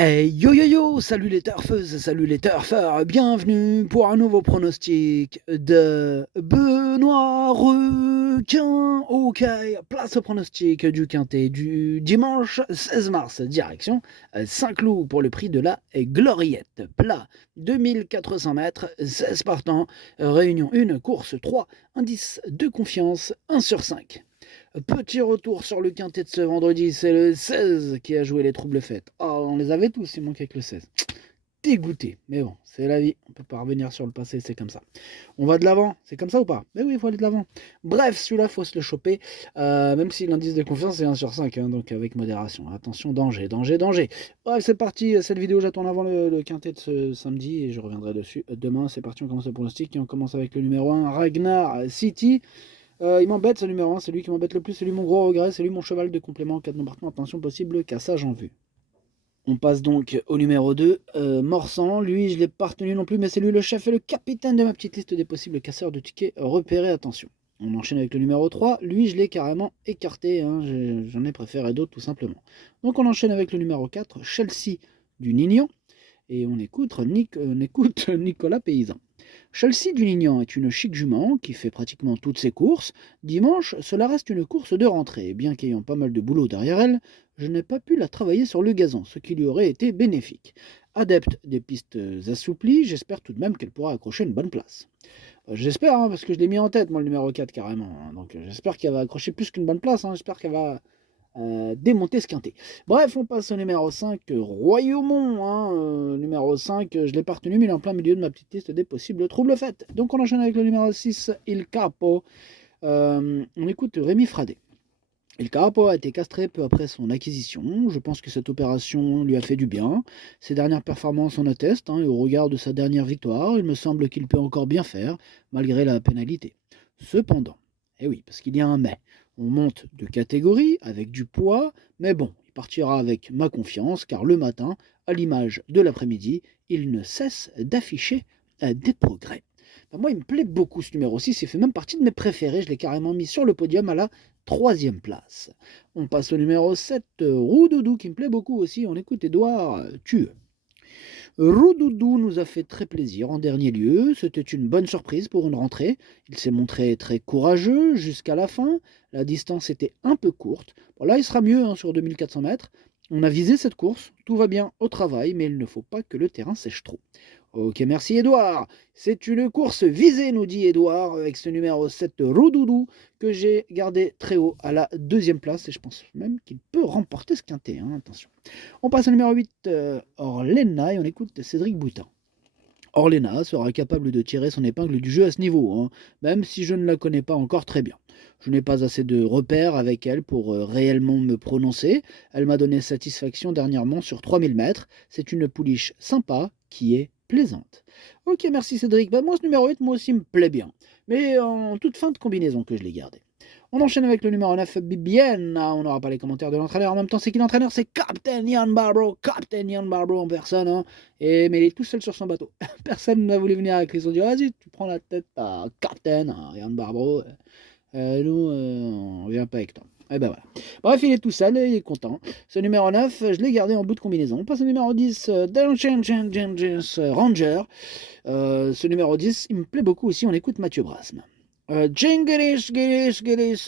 Hey yo yo yo, salut les turfeuses, salut les turfeurs, bienvenue pour un nouveau pronostic de Benoît Requin. Ok, place au pronostic du quintet du dimanche 16 mars, direction Saint-Cloud pour le prix de la Gloriette. Plat 2400 mètres, 16 partants, réunion 1, course 3, indice de confiance 1 sur 5. Petit retour sur le quintet de ce vendredi, c'est le 16 qui a joué les troubles fêtes. Oh, on les avait tous, il manquait que le 16. Dégoûté, mais bon, c'est la vie, on peut pas revenir sur le passé, c'est comme ça. On va de l'avant, c'est comme ça ou pas? Mais oui, il faut aller de l'avant. Bref, celui-là, faut se le choper, même si l'indice de confiance est 1 sur 5, hein, donc avec modération. Attention, danger, danger, danger. Bref, c'est parti, cette vidéo, j'attends en avant le quintet de ce samedi, et je reviendrai dessus demain. C'est parti, on commence le pronostic, et on commence avec le numéro 1, Ragnar City. Il m'embête ce numéro 1, c'est lui qui m'embête le plus, c'est lui mon gros regret, c'est lui mon cheval de complément, 4 non attention possible, cassage en vue. On passe donc au numéro 2, Morsan, lui je ne l'ai pas retenu non plus, mais c'est lui le chef et le capitaine de ma petite liste des possibles casseurs de tickets repérés, attention. On enchaîne avec le numéro 3, lui je l'ai carrément écarté, hein, j'en ai préféré d'autres tout simplement. Donc on enchaîne avec le numéro 4, Chelsea du Nignan, et on écoute Nicolas Paysan. Chelsea du Nignan est une chic jument qui fait pratiquement toutes ses courses. Dimanche, cela reste une course de rentrée. Bien qu'ayant pas mal de boulot derrière elle, je n'ai pas pu la travailler sur le gazon, ce qui lui aurait été bénéfique. Adepte des pistes assouplies, j'espère tout de même qu'elle pourra accrocher une bonne place. J'espère, hein, parce que je l'ai mis en tête, moi, le numéro 4 carrément. Hein. Donc j'espère qu'elle va accrocher plus qu'une bonne place. Hein. J'espère qu'elle va démonter ce quintet. Bref, on passe au numéro 5, Royaumont. Hein, numéro 5, je l'ai pas retenu, mais il est en plein milieu de ma petite liste des possibles troubles faits. Donc on enchaîne avec le numéro 6, Il Capo. On écoute Rémi Fradet. Il Capo a été castré peu après son acquisition. Je pense que cette opération lui a fait du bien. Ses dernières performances en attestent, hein, et au regard de sa dernière victoire, il me semble qu'il peut encore bien faire, malgré la pénalité. Cependant, eh oui, parce qu'il y a un mais, on monte de catégorie avec du poids, mais bon, il partira avec ma confiance, car le matin, à l'image de l'après-midi, il ne cesse d'afficher des progrès. Ben moi, il me plaît beaucoup ce numéro 6, il fait même partie de mes préférés, je l'ai carrément mis sur le podium à la troisième place. On passe au numéro 7, Roudoudou, qui me plaît beaucoup aussi. On écoute Edouard Tue. Roudoudou nous a fait très plaisir en dernier lieu. C'était une bonne surprise pour une rentrée. Il s'est montré très courageux jusqu'à la fin. La distance était un peu courte. Bon, là, il sera mieux, hein, sur 2400 mètres. On a visé cette course. Tout va bien au travail, mais il ne faut pas que le terrain sèche trop. Ok, merci Edouard. C'est une course visée, nous dit Edouard, avec ce numéro 7 Roudoudou, que j'ai gardé très haut à la deuxième place. Et je pense même qu'il peut remporter ce quintet. Hein, attention. On passe au numéro 8, Orlena, et on écoute Cédric Boutin. Orlena sera capable de tirer son épingle du jeu à ce niveau, hein, même si je ne la connais pas encore très bien. Je n'ai pas assez de repères avec elle pour réellement me prononcer. Elle m'a donné satisfaction dernièrement sur 3000 mètres. C'est une pouliche sympa qui est plaisante. Ok, merci Cédric. Bah, moi, ce numéro 8, moi aussi, me plaît bien. Mais en toute fin de combinaison que je l'ai gardé. On enchaîne avec le numéro 9, Bibiena. On n'aura pas les commentaires de l'entraîneur. En même temps, c'est qui l'entraîneur? C'est Captain Ian Barbro. Captain Ian Barbro en personne. Hein. Mais il est tout seul sur son bateau. Personne n'a voulu venir avec lui. Ils ont dit, vas-y, tu prends la tête à Captain, Ian Barbro. Nous, on vient pas avec toi. Et ben voilà. Bref, il est tout seul, il est content. Ce numéro 9, je l'ai gardé en bout de combinaison. On passe au numéro 10, Ranger. Ce numéro 10, il me plaît beaucoup aussi. On écoute Mathieu Brasme. Gillis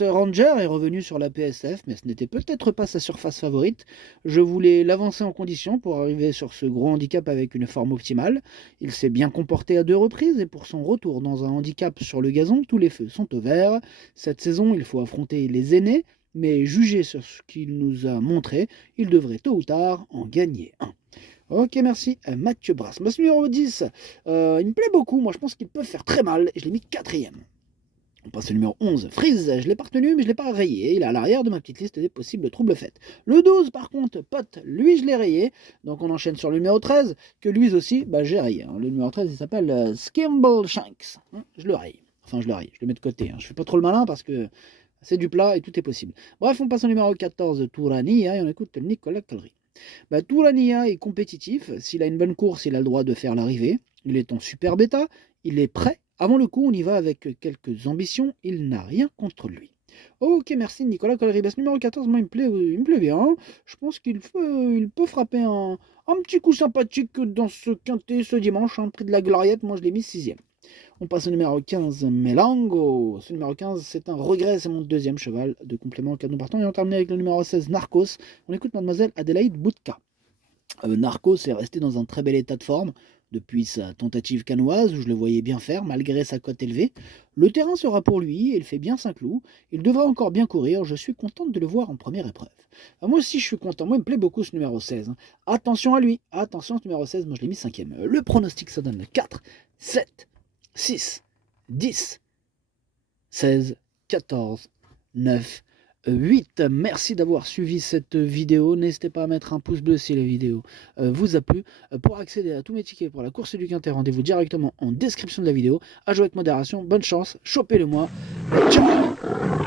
Ranger est revenu sur la PSF, mais ce n'était peut-être pas sa surface favorite. Je voulais l'avancer en condition pour arriver sur ce gros handicap avec une forme optimale. Il s'est bien comporté à 2 reprises et pour son retour dans un handicap sur le gazon, tous les feux sont au vert. Cette saison, il faut affronter les aînés, mais jugé sur ce qu'il nous a montré, il devrait tôt ou tard en gagner un. Ok, merci Mathieu Brass. Mas numéro 10, il me plaît beaucoup, moi je pense qu'il peut faire très mal, et je l'ai mis quatrième. On passe au numéro 11, Freeze, je l'ai pas retenu mais je l'ai pas rayé, il est à l'arrière de ma petite liste des possibles troubles faits. Le 12 par contre, Pot, lui je l'ai rayé, donc on enchaîne sur le numéro 13, que lui aussi, bah, j'ai rayé. Hein. Le numéro 13 il s'appelle Skimble Shanks, hein, je le raye, enfin je le raye, je le mets de côté, hein. Je fais pas trop le malin parce que c'est du plat et tout est possible. Bref, on passe au numéro 14, Tourania, et on écoute Nicolas Calry. Bah, Tourania est compétitif, s'il a une bonne course, il a le droit de faire l'arrivée, il est en super bêta, il est prêt Avant le coup, on y va avec quelques ambitions, il n'a rien contre lui. Ok, merci Nicolas Colribes, numéro 14, moi il me plaît bien. Je pense il peut frapper un petit coup sympathique dans ce quintet ce dimanche, hein, prix de la Gloriette, moi je l'ai mis 6ème. On passe au numéro 15, Melango. Ce numéro 15, c'est un regret, c'est mon deuxième cheval de complément en cas de partant. Et on termine avec le numéro 16, Narcos. On écoute mademoiselle Adélaïde Boutka. Narcos est resté dans un très bel état de forme depuis sa tentative canoise où je le voyais bien faire malgré sa cote élevée. Le terrain sera pour lui, il fait bien 5 clous, il devra encore bien courir, je suis contente de le voir en première épreuve. Moi aussi je suis content, moi il me plaît beaucoup ce numéro 16. Hein. Attention à lui, attention ce numéro 16, moi je l'ai mis 5ème. Le pronostic ça donne 4, 7, 6, 10, 16, 14, 9, 8. Merci d'avoir suivi cette vidéo. N'hésitez pas à mettre un pouce bleu si la vidéo vous a plu. Pour accéder à tous mes tickets pour la course du Quintet, rendez-vous directement en description de la vidéo. À jouer avec modération. Bonne chance. Chopez-le moi. Ciao.